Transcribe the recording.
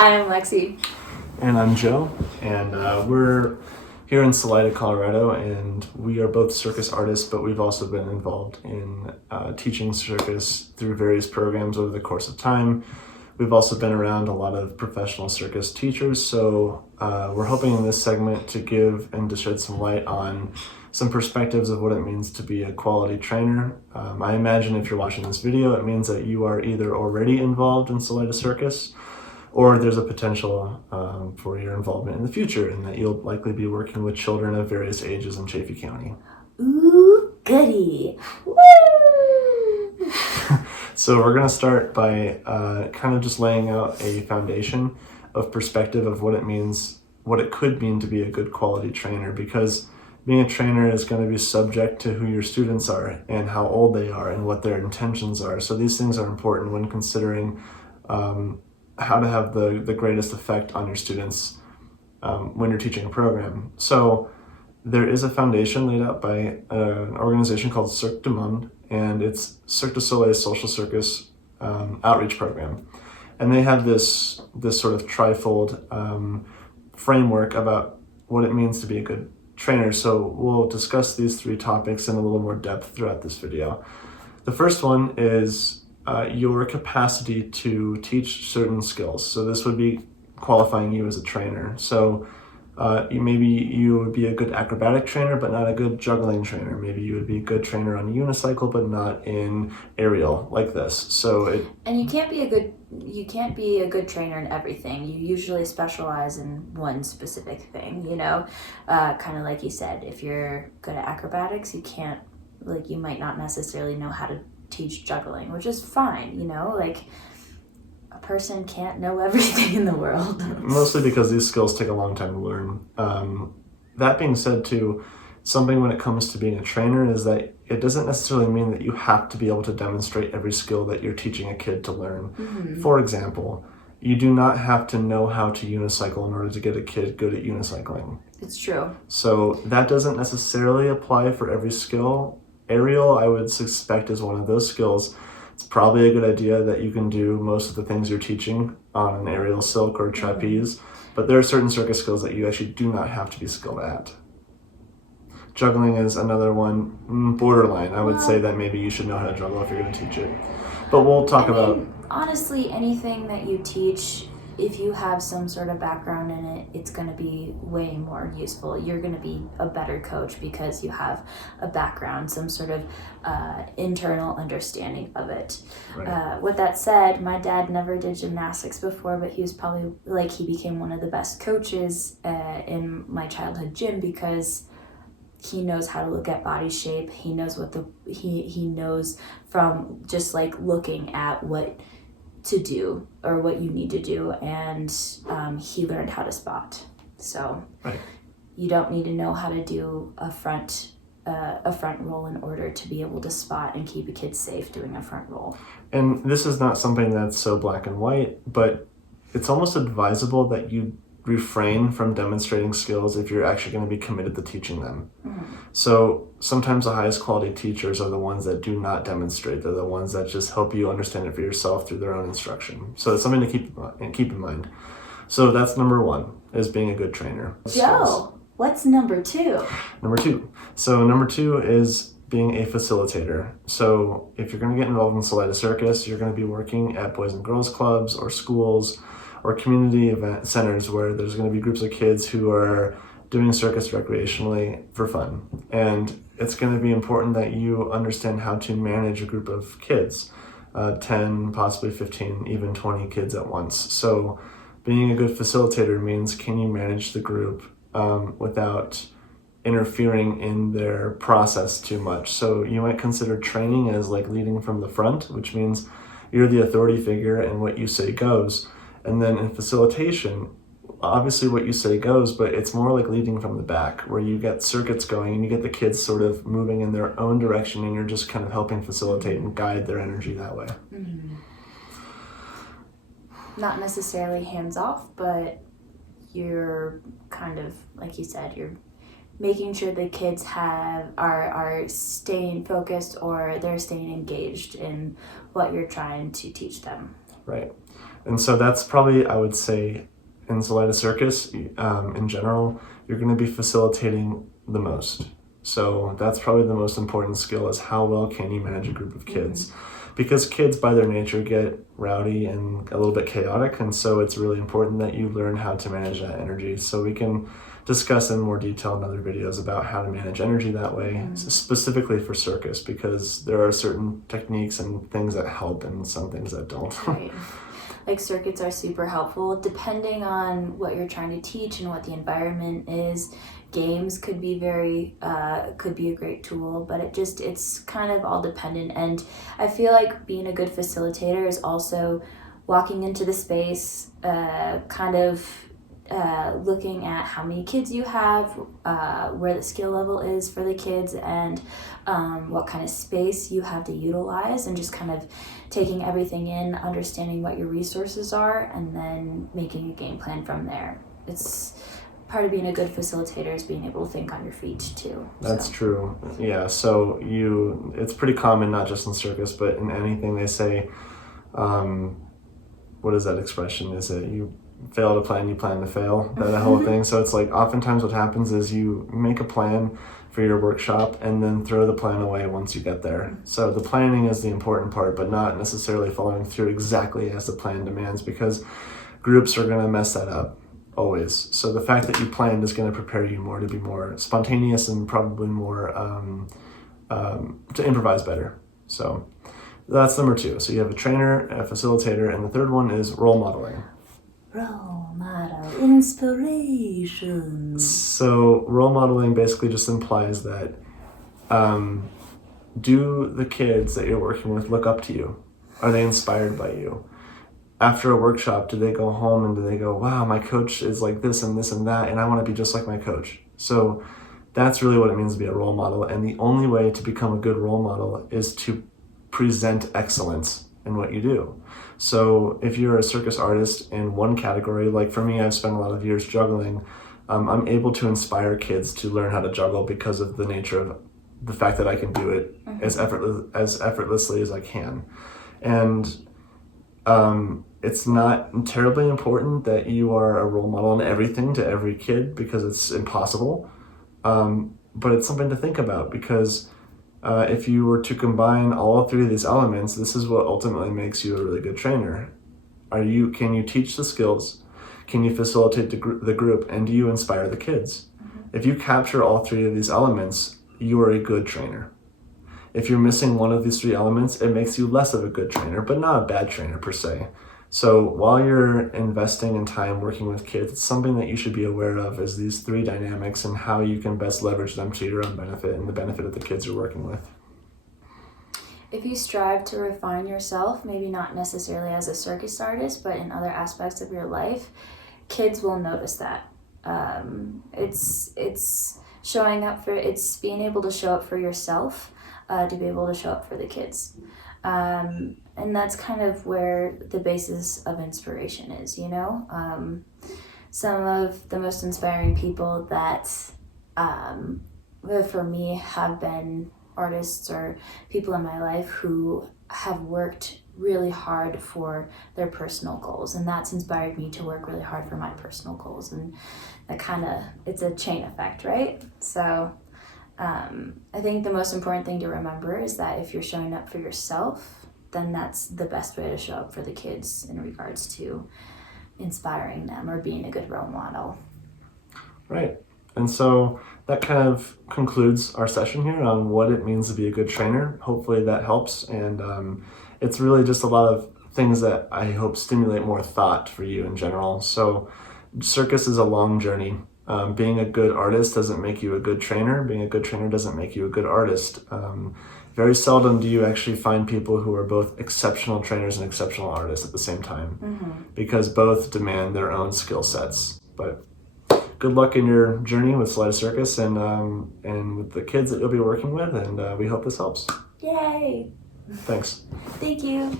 I'm Lexi. And I'm Joe, and we're here in Salida, Colorado, and we are both circus artists, but we've also been involved in teaching circus through various programs over the course of time. We've also been around a lot of professional circus teachers, so we're hoping in this segment to give and to shed some light on some perspectives of what it means to be a quality trainer. I imagine if you're watching this video, it means that you are either already involved in Salida Circus, or there's a potential for your involvement in the future, and that you'll likely be working with children of various ages in Chaffee County. Ooh, goody. Woo! So we're going to start by kind of just laying out a foundation of perspective of what it means, what it could mean to be a good quality trainer, because being a trainer is going to be subject to who your students are and how old they are and what their intentions are. So these things are important when considering how to have the greatest effect on your students when you're teaching a program. So there is a foundation laid out by an organization called Cirque du Monde, and it's Cirque du Soleil's social circus outreach program. And they have this sort of trifold framework about what it means to be a good trainer. So we'll discuss these three topics in a little more depth throughout this video. The first one is your capacity to teach certain skills. So this would be qualifying you as a trainer. So maybe you would be a good acrobatic trainer, but not a good juggling trainer. Maybe you would be a good trainer on a unicycle, but not in aerial like this. And you can't be a good trainer in everything. You usually specialize in one specific thing, kind of like you said, if you're good at acrobatics, you might not necessarily know how to teach juggling, which is fine, a person can't know everything in the world. Mostly because these skills take a long time to learn. That being said, too, something when it comes to being a trainer is that it doesn't necessarily mean that you have to be able to demonstrate every skill that you're teaching a kid to learn. Mm-hmm. For example, you do not have to know how to unicycle in order to get a kid good at unicycling. It's true. So that doesn't necessarily apply for every skill. Aerial, I would suspect, is one of those skills. It's probably a good idea that you can do most of the things you're teaching on an aerial silk or trapeze, but there are certain circus skills that you actually do not have to be skilled at. Juggling is another one, borderline. I would say that maybe you should know how to juggle if you're going to teach it. But we'll talk about... Honestly, anything that you teach, if you have some sort of background in it, it's going to be way more useful. You're going to be a better coach because you have a background, some sort of internal understanding of it. Right. With that said, my dad never did gymnastics before, but he was probably he became one of the best coaches in my childhood gym because he knows how to look at body shape. He knows he knows from just looking at what to do or what you need to do, and he learned how to spot. So right. You don't need to know how to do a front roll in order to be able to spot and keep a kid safe doing a front roll. And this is not something that's so black and white, but it's almost advisable that you refrain from demonstrating skills if you're actually going to be committed to teaching them. Mm-hmm. So sometimes the highest quality teachers are the ones that do not demonstrate. They're the ones that just help you understand it for yourself through their own instruction. So it's something to keep in mind. So that's number one, is being a good trainer. Joe, what's number two? Number two is being a facilitator. So if you're going to get involved in Salida Circus, you're going to be working at Boys and Girls Clubs or schools or community event centers where there's going to be groups of kids who are doing circus recreationally for fun. And it's going to be important that you understand how to manage a group of kids, 10, possibly 15, even 20 kids at once. So being a good facilitator means, can you manage the group without interfering in their process too much? So you might consider training as leading from the front, which means you're the authority figure and what you say goes. And then in facilitation, obviously what you say goes, but it's more like leading from the back, where you get circuits going and you get the kids sort of moving in their own direction, and you're just kind of helping facilitate and guide their energy that way. Mm-hmm. Not necessarily hands off, but you're kind of, like you said, you're making sure the kids are staying focused, or they're staying engaged in what you're trying to teach them. Right. And so that's probably, I would say, in Salida Circus, in general, you're going to be facilitating the most. So that's probably the most important skill, is how well can you manage a group of kids? Because kids by their nature get rowdy and a little bit chaotic, and so it's really important that you learn how to manage that energy. So we can discuss in more detail in other videos about how to manage energy that way, specifically for circus, because there are certain techniques and things that help and some things that don't. Right. Like circuits are super helpful depending on what you're trying to teach and what the environment is. Games could be could be a great tool, but it's kind of all dependent. And I feel like being a good facilitator is also walking into the space, kind of looking at how many kids you have, where the skill level is for the kids, and what kind of space you have to utilize, and just kind of taking everything in, understanding what your resources are, and then making a game plan from there. It's part of being a good facilitator is being able to think on your feet too. That's true. Yeah. So it's pretty common, not just in circus, but in anything they say, what is that expression? Is it you fail to plan, you plan to fail? That whole thing. So it's like oftentimes what happens is you make a plan for your workshop and then throw the plan away once you get there. So the planning is the important part, but not necessarily following through exactly as the plan demands, because groups are going to mess that up always. So the fact that you planned is going to prepare you more to be more spontaneous and probably more to improvise better. So that's number 2. So you have a trainer, a facilitator, and the third one is role modeling. Role model, inspiration. So role modeling basically just implies that do the kids that you're working with look up to you? Are they inspired by you? After a workshop, do they go home and do they go, wow, my coach is like this and this and that, and I want to be just like my coach? So that's really what it means to be a role model. And the only way to become a good role model is to present excellence in what you do. So if you're a circus artist in one category, like for me, I've spent a lot of years juggling, I'm able to inspire kids to learn how to juggle because of the nature of the fact that I can do it as effortlessly as I can. And it's not terribly important that you are a role model in everything to every kid, because it's impossible. But it's something to think about, because if you were to combine all 3 of these elements, this is what ultimately makes you a really good trainer. Can you teach the skills? Can you facilitate the group? And do you inspire the kids? If you capture all 3 of these elements, you are a good trainer. If you're missing one of these 3 elements, it makes you less of a good trainer, but not a bad trainer per se. So while you're investing in time working with kids, it's something that you should be aware of, is these 3 dynamics and how you can best leverage them to your own benefit and the benefit of the kids you're working with. If you strive to refine yourself, maybe not necessarily as a circus artist, but in other aspects of your life, kids will notice that. It's being able to show up for yourself, to be able to show up for the kids. And that's kind of where the basis of inspiration is, you know? Some of the most inspiring people that, for me, have been artists or people in my life who have worked really hard for their personal goals. And that's inspired me to work really hard for my personal goals. And that it's a chain effect, right? So I think the most important thing to remember is that if you're showing up for yourself, then that's the best way to show up for the kids in regards to inspiring them or being a good role model. Right. And so that kind of concludes our session here on what it means to be a good trainer. Hopefully that helps. And it's really just a lot of things that I hope stimulate more thought for you in general. So circus is a long journey. Being a good artist doesn't make you a good trainer. Being a good trainer doesn't make you a good artist. Very seldom do you actually find people who are both exceptional trainers and exceptional artists at the same time, because both demand their own skill sets. But good luck in your journey with Salida Circus and with the kids that you'll be working with, and we hope this helps. Yay! Thanks. Thank you.